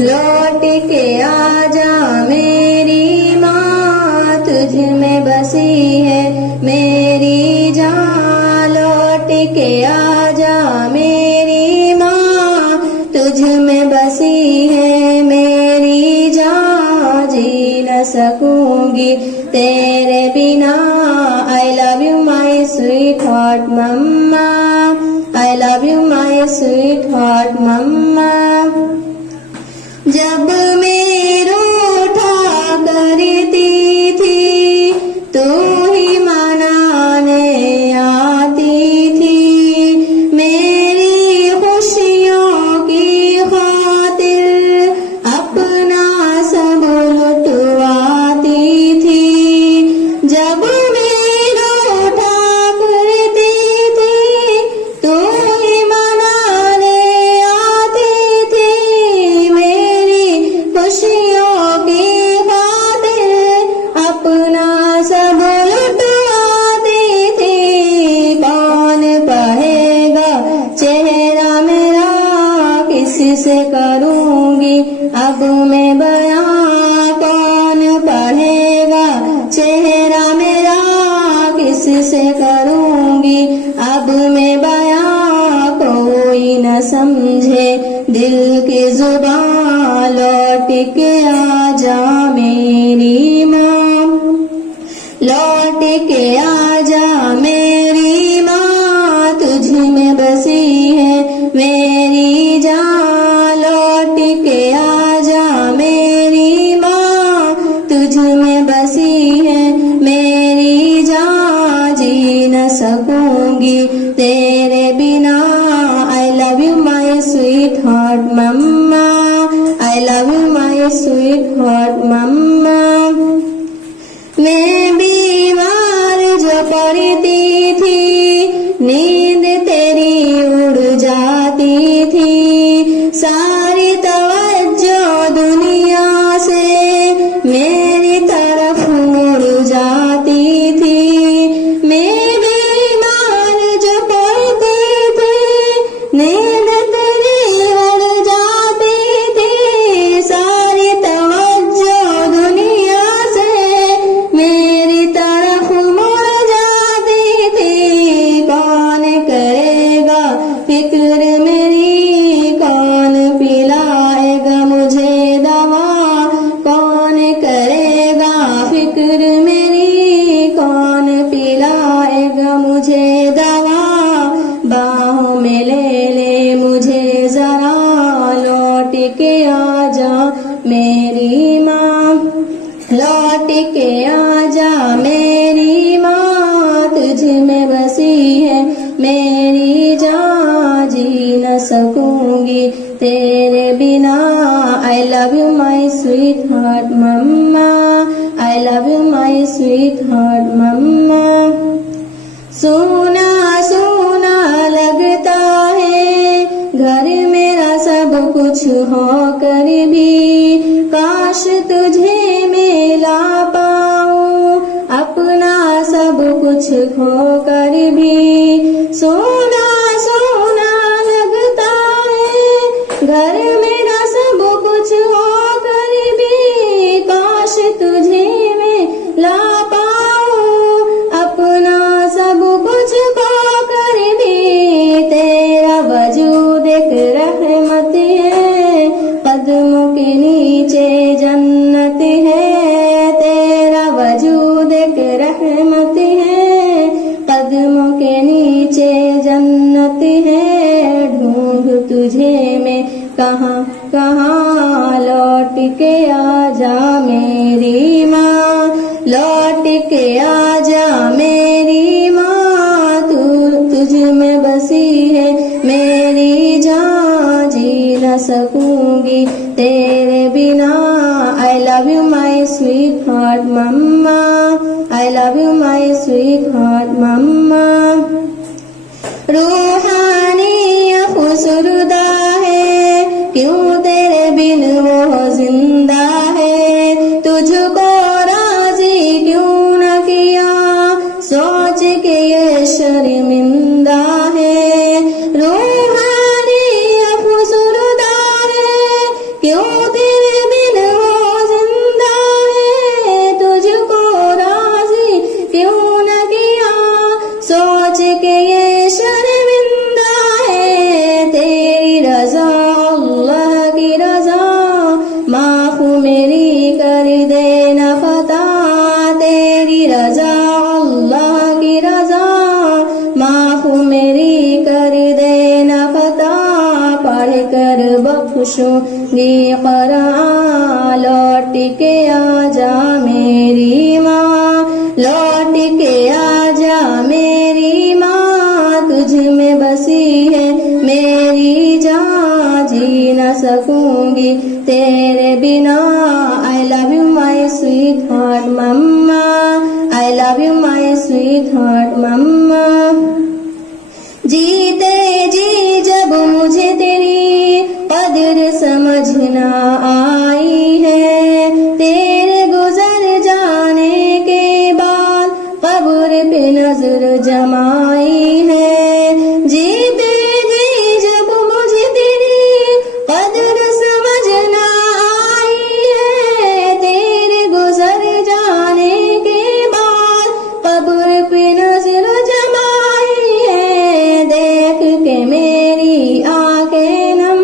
लौट के आजा मेरी माँ, तुझ में बसी है मेरी जान। लौट के आजा मेरी माँ, तुझ में बसी है मेरी जान। जी न सकूंगी तेरे बिना। I love you my sweetheart mamma, I love you my sweetheart मम्मा। जब मैं रूठा करती थी तू ही मनाने आती थी। मेरी खुशियों की खातिर अपना सब लुटवाती थी। जब मैं रूठा करती थी तू ही मनाने आती थी। खुशियों की खातिर अपना सब लुटवाती थी। कौन पढ़ेगा चेहरा मेरा, किसी से करूंगी अब मैं बयां। कौन पढ़ेगा चेहरा मेरा, किसी से करूंगी अब मैं बयां। कोई न समझे दिल की जुबान, लौट के आजा मेरी माँ। लौट के आजा मेरी माँ, तुझ में बसी है मेरी जान। लौट के आजा मेरी माँ, तुझ में बसी है मेरी जान। जी न सकूंगी तेरे बिना। I love you my sweetheart mamma, I love you my sweetheart मम्मा। मैं बीमार जो पड़ती थी, नींद तेरी उड़ जाती थी। सारी तवज्जो दुनिया से मेरी तरफ मुड़ जाती थी। मैं बीमार जो पड़ती थी, नींद तेरी उड़ जाती थी। सारी तवज्जो दुनिया से मेरी तरफ मुड़ जाती थी। कौन करेगा फिक्र मेरी, कौन पिलाएगा मुझे दवा। कौन करेगा फिक्र मेरी, कौन पिलाएगा मुझे दवा। बाहों में ले मुझे जरा, लौट के आजा मेरी माँ। लौट के आजा मेरी माँ, तुझ में बसी है मेरी जान। जी न सकूंगी तेरे बिना। I love you my sweetheart mamma, I love you my sweetheart मम्मा। सोना सोना लगता है घर मेरा सब कुछ हो कर भी। काश तुझे मिला पाऊं अपना सब कुछ खो कर भी। सोना सोना लगता है घर मेरा सब कुछ हो कर भी। काश तुझे मिला पाऊं अपना सब कुछ खो कर भी। तेरा वजूद एक रहमत है, कदमों के नीचे जन्नत है। तेरा वजूद एक रहमत है, कदमों के नीचे जन्नत है। ढूंढ तुझे मैं कहाँ कहाँ, लौट के आजा मेरी माँ। लौट के आजा मेरी माँ, तुझ में बसी है मेरी जान। जी न सकूंगी तेरे बिना। I love you my sweetheart mamma, I love you my sweetheart मम्मा। रूहानी अफसुरदा है, क्यों तेरे बिन वो जिंदा है। तुझको राजी क्यों न किया, सोच के ये शर्मिंदा है। रूहानी अफसुरदा है, क्यों तेरी रजा अल्लाह की रजा, माफ मेरी कर देना खता, पढ़ कर बख्शूंगी क़ुरान। लौट के आजा मेरी माँ, लौट के आजा मेरी माँ, तुझ में बसी है मेरी जान, जी न सकूंगी तेरे बिना। I love you my sweetheart mamma, I love you my sweetheart मम्मा। जीते जी जब मुझे तेरी कदर समझ ना आई है, तेरे गुजर जाने के बाद कब्र पे नजर जमाई है। जीते जी जब मुझे तेरी कदर समझ ना आई है, तेरे गुजर जाने के बाद कब्र पे नजर जमाई है। देख के मेरी आंखें नम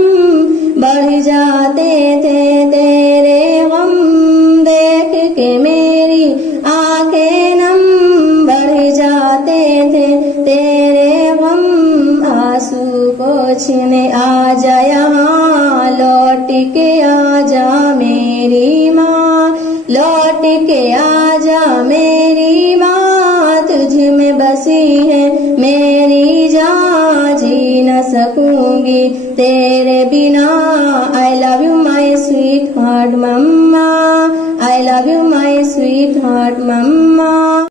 बढ़ जाते थे तेरे गम, देख के मेरी आंखें नम बढ़ जाते थे तेरे गम। आंसू पोंछने आजा यहाँ, लौट के आजा मेरी माँ, लौट के आजा मेरी माँ, तुझ में बसी है मेरी जान, जी न सकूंगी तेरे बिना। I love you my sweetheart mamma, I love you my sweetheart mamma.